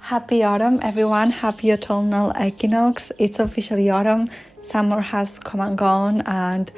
Happy autumn, everyone. Happy autumnal equinox. It's officially autumn. Summer has come and gone, and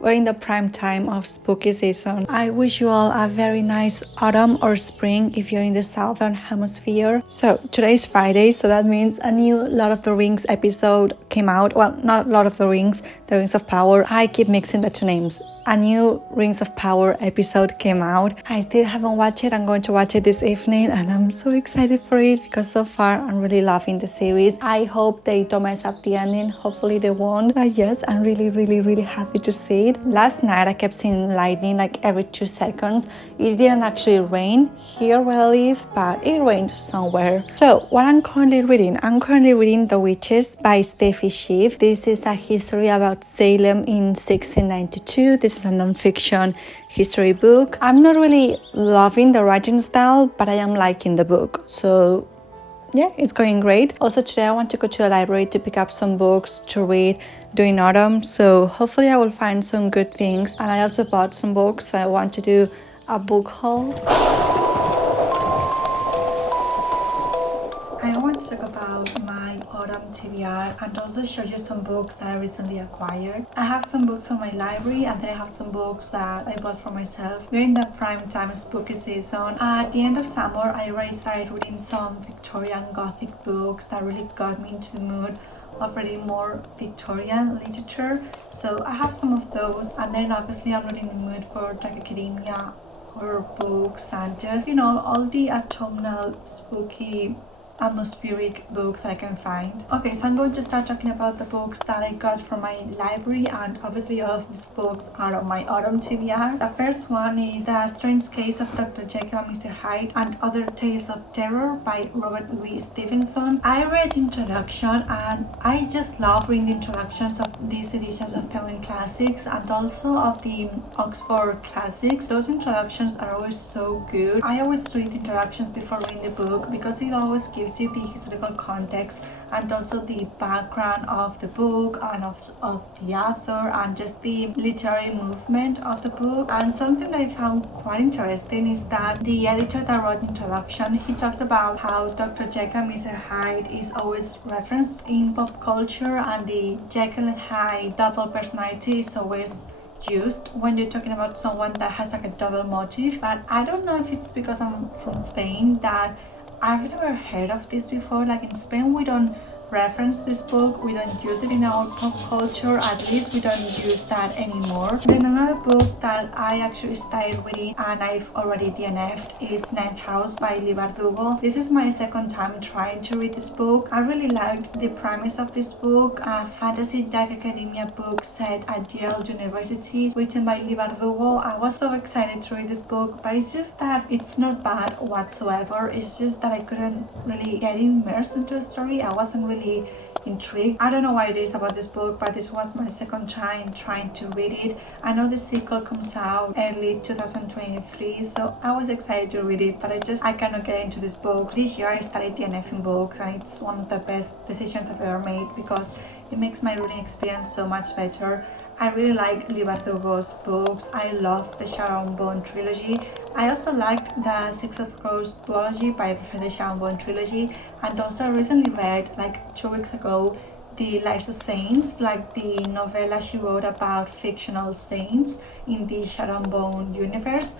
we're in the prime time of spooky season. I wish you all a very nice autumn or spring if you're in the southern hemisphere. So today's Friday, so that means a new Lord of the Rings episode came out. Well, not Lord of the Rings of Power. I keep mixing the two names. A new Rings of Power episode came out. I still haven't watched it. I'm going to watch it this evening and I'm so excited for it because so far I'm really loving the series. I hope they don't mess up the ending. Hopefully they won't. But yes, I'm really happy to see it. Last night I kept seeing lightning like every 2 seconds. It didn't actually rain here where I live, but it rained somewhere. So what I'm currently reading? I'm currently reading The Witches by Steffi Schiff. This is a history about Salem in 1692. This is a non-fiction history book. I'm not really loving the writing style, but I am liking the book. So yeah, it's going great. Also today I want to go to the library to pick up some books to read during autumn. So hopefully I will find some good things. And I also bought some books. So I want to do a book haul. I want to talk about my autumn TBR and also show you some books that I recently acquired. I have some books from my library and then I have some books that I bought for myself. We're in the prime time spooky season. At the end of summer, I already started reading some Victorian Gothic books that really got me into the mood of reading more Victorian literature. So I have some of those, and then obviously I'm really in the mood for like academia, horror books, and just, you know, all the autumnal spooky atmospheric books that I can find. Okay, so I'm going to start talking about the books that I got from my library, and obviously all of these books are on my autumn TBR. The first one is The Strange Case of Dr. Jekyll and Mr. Hyde and Other Tales of Terror by Robert Louis Stevenson. I read the introduction and I just love reading the introductions of these editions of Penguin Classics and also of the Oxford Classics. Those introductions are always so good. I always read the introductions before reading the book because it always gives you the historical context and also the background of the book and of the author and just the literary movement of the book. And something that I found quite interesting is that the editor that wrote the introduction, he talked about how Dr. Jekyll and Mr. Hyde is always referenced in pop culture, and the Jekyll and Hyde double personality is always used when you're talking about someone that has like a double motive. But I don't know if it's because I'm from Spain that I've never heard of this before. Like in Spain, we don't reference this book, we don't use it in our pop culture, at least we don't use that anymore. Then another book that I actually started reading and I've already DNF'd is Ninth House by Leigh Bardugo. This is my second time trying to read this book. I really liked the premise of this book, a fantasy dark academia book set at Yale University written by Leigh Bardugo. I was so excited to read this book, but it's just that it's not bad whatsoever. It's just that I couldn't really get immersed into the story. I wasn't really intrigued. I don't know what it is about this book, but this was my second time trying to read it. I know the sequel comes out early 2023, so I was excited to read it, but I cannot get into this book. This year I started DNFing books and it's one of the best decisions I've ever made because it makes my reading experience so much better. I really like Leigh Bardugo's books. I love the Sharon Bone trilogy. I also liked the Six of Crows duology, but I prefer the Sharon Bone trilogy. And also I recently read, like 2 weeks ago, The Lives of Saints, like the novella she wrote about fictional saints in the Sharon Bone universe.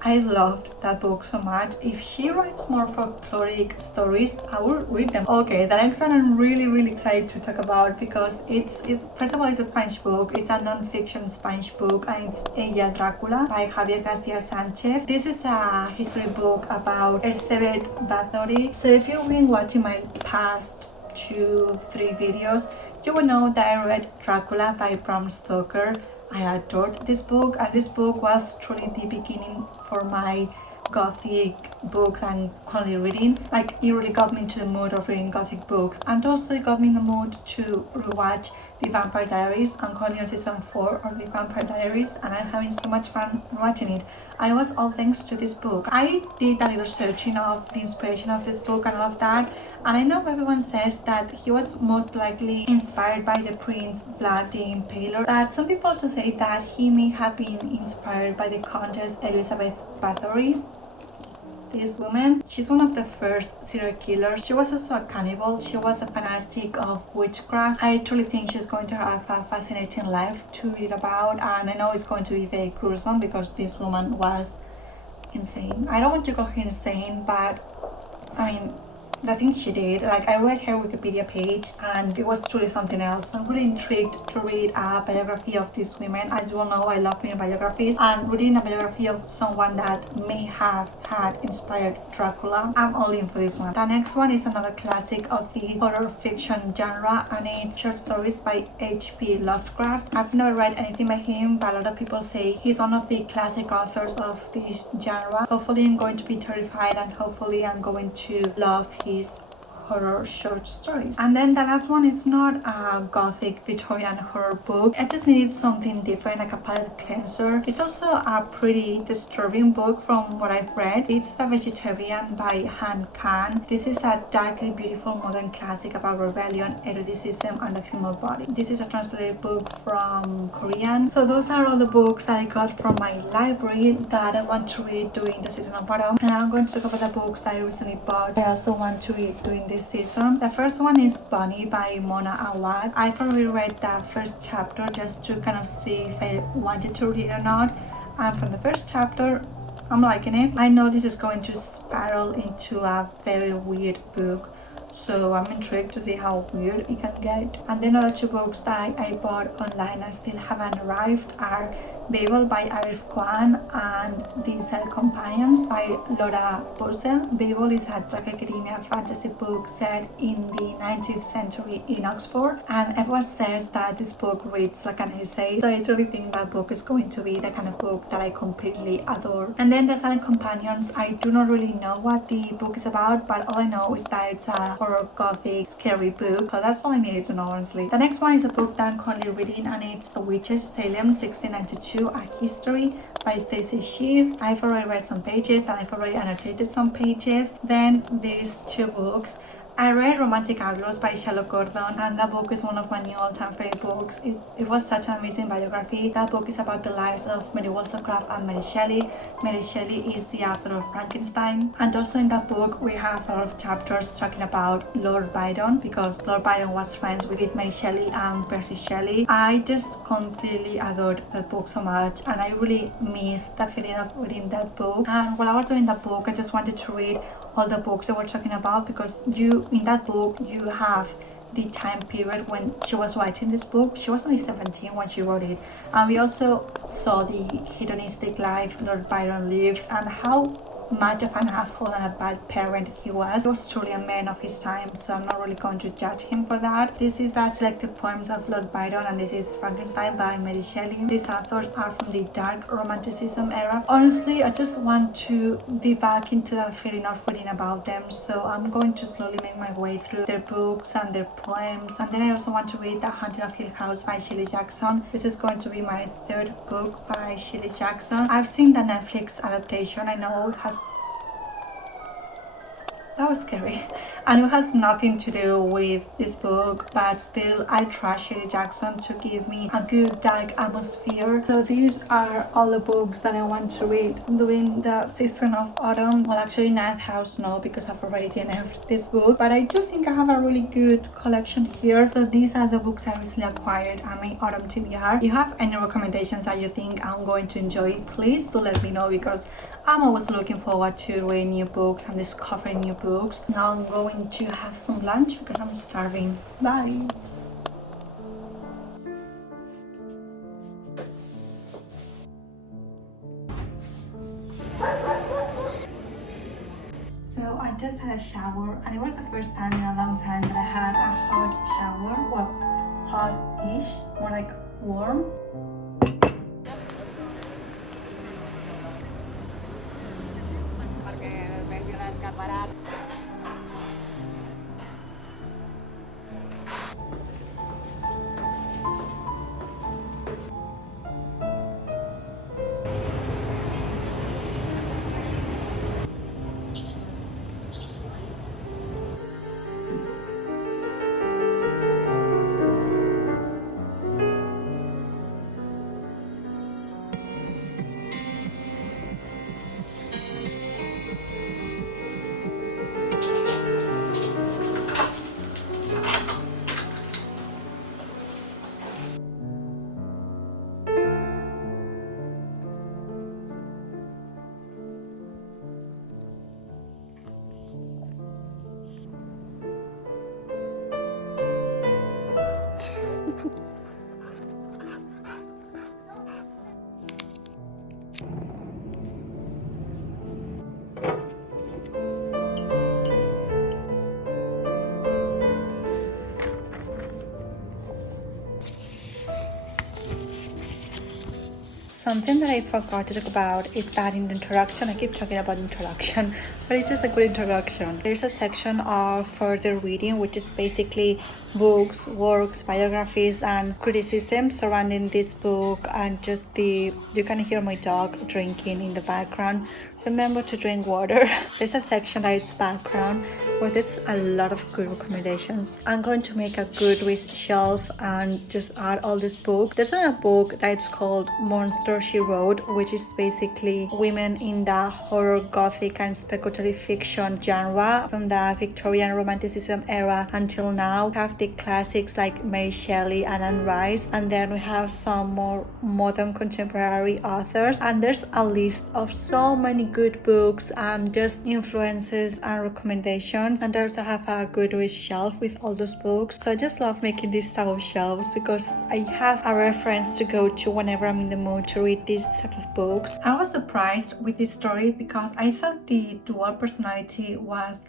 I loved that book so much. If she writes more folkloric stories, I will read them. Okay, the next one I'm really excited to talk about because it's first of all, it's a Spanish book. It's a non-fiction Spanish book and it's Ella Drácula by Javier García Sánchez. This is a history book about Elizabeth Bathory. So if you've been watching my past 2-3 videos, you will know that I read Drácula by Bram Stoker. I adored this book, and this book was truly the beginning for my Gothic books and currently reading. Like, it really got me into the mood of reading Gothic books, and also it got me in the mood to rewatch The Vampire Diaries. I'm currently on season 4 of The Vampire Diaries and I'm having so much fun watching it. I was all thanks to this book. I did a little searching of the inspiration of this book and all of that, and I know everyone says that he was most likely inspired by the Prince Vlad the Impaler, but some people also say that he may have been inspired by the Countess Elizabeth Bathory. this woman. She's one of the first serial killers. She was also a cannibal. She was a fanatic of witchcraft. I truly think she's going to have a fascinating life to read about, and I know it's going to be very gruesome because this woman was insane. I don't want to call her insane, but I mean, the things she did, like I read her Wikipedia page and it was truly something else. I'm really intrigued to read a biography of this woman. As you all know, I love reading biographies, and reading a biography of someone that may have had inspired Dracula, I'm all in for this one. The next one is another classic of the horror fiction genre, and it's short stories by H.P. Lovecraft. I've never read anything by him, but a lot of people say he's one of the classic authors of this genre. Hopefully I'm going to be terrified, and hopefully I'm going to love his horror short stories. And then the last one is not a gothic Victorian horror book. I just needed something different, like a palate cleanser. It's also a pretty disturbing book from what I've read. It's The Vegetarian by Han Kang. This is a darkly beautiful modern classic about rebellion, eroticism, and the female body. This is a translated book from Korean. So those are all the books that I got from my library that I want to read during the season of autumn, and I'm going to talk about the books that I recently bought I also want to read during this season. The first one is Bunny by Mona Awad. I've already read the first chapter just to kind of see if I wanted to read it or not, and from the first chapter I'm liking it. I know this is going to spiral into a very weird book, so I'm intrigued to see how weird it can get. And then other two books that I bought online and still haven't arrived are Babel by Arif Kwan and The Cell Companions by Laura Purcell. Babel is a dark academia fantasy book set in the 19th century in Oxford, and everyone says that this book reads like an essay, so I really think that book is going to be the kind of book that I completely adore. And then The Cell Companions, I do not really know what the book is about, but all I know is that it's a horror gothic scary book, so that's all I needed to know, honestly. The next one is a book that I'm currently reading, and it's The Witches, Salem 1692, A History by Stacy Shiff. I've already read some pages and I've already annotated some pages. Then these two books. I read Romantic Outlaws by Shelley, and that book is one of my new all-time favorite books. It was such an amazing biography. That book is about the lives of Mary Wollstonecraft and Mary Shelley. Mary Shelley is the author of Frankenstein, and also in that book we have a lot of chapters talking about Lord Byron, because Lord Byron was friends with Mary Shelley and Percy Shelley. I just completely adored that book so much, and I really missed the feeling of reading that book. And while I was doing that book, I just wanted to read all the books that we're talking about, because in that book you have the time period when she was writing this book. She was only 17 when she wrote it, and we also saw the hedonistic life Lord Byron lived and how much of an asshole and a bad parent he was. He was truly a man of his time, so I'm not really going to judge him for that. This is the selected poems of Lord Byron, and this is Frankenstein by Mary Shelley. These authors are from the dark romanticism era. Honestly, I just want to be back into that feeling of reading about them, so I'm going to slowly make my way through their books and their poems. And then I also want to read The Haunting of Hill House by Shelley Jackson. This is going to be my third book by Shelley Jackson. I've seen the Netflix adaptation. I know it has that was scary, and it has nothing to do with this book, but still I trust Shelley Jackson to give me a good dark atmosphere. So these are all the books that I want to read during the season of autumn. Well, actually Ninth House no, because I've already DNF'd this book, but I do think I have a really good collection here. So these are the books I recently acquired on my autumn TBR. If you have any recommendations that you think I'm going to enjoy, please do let me know, because I'm always looking forward to reading new books and discovering new books. Now I'm going to have some lunch because I'm starving. Bye! So I just had a shower, and it was the first time in a long time that I had a hot shower. Well, hot-ish, more like warm. Something that I forgot to talk about is that in the introduction, I keep talking about introduction, but it's just a good introduction. There's a section of further reading, which is basically books, works, biographies, and criticism surrounding this book, and just you can hear my dog drinking in the background. Remember to drink water. There's a section that is background where there's a lot of good recommendations. I'm going to make a Goodreads shelf and just add all these books. There's a book that's called Monster She Wrote, which is basically women in the horror, gothic, and speculative fiction genre from the Victorian Romanticism era until now. We have the classics like Mary Shelley and Anne Rice, and then we have some more modern contemporary authors, and there's a list of so many good books and just influences and recommendations. And I also have a Goodreads shelf with all those books. So I just love making these type of shelves because I have a reference to go to whenever I'm in the mood to read these type of books. I was surprised with this story because I thought the dual personality was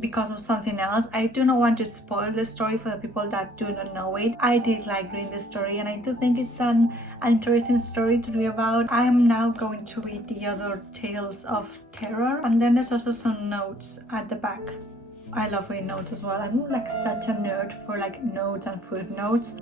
because of something else. I do not want to spoil the story for the people that do not know it. I did like reading the story, and I do think it's an interesting story to read about. I am now going to read the other tales of terror, and then there's also some notes at the back. I love reading notes as well. I'm like such a nerd for like notes and footnotes.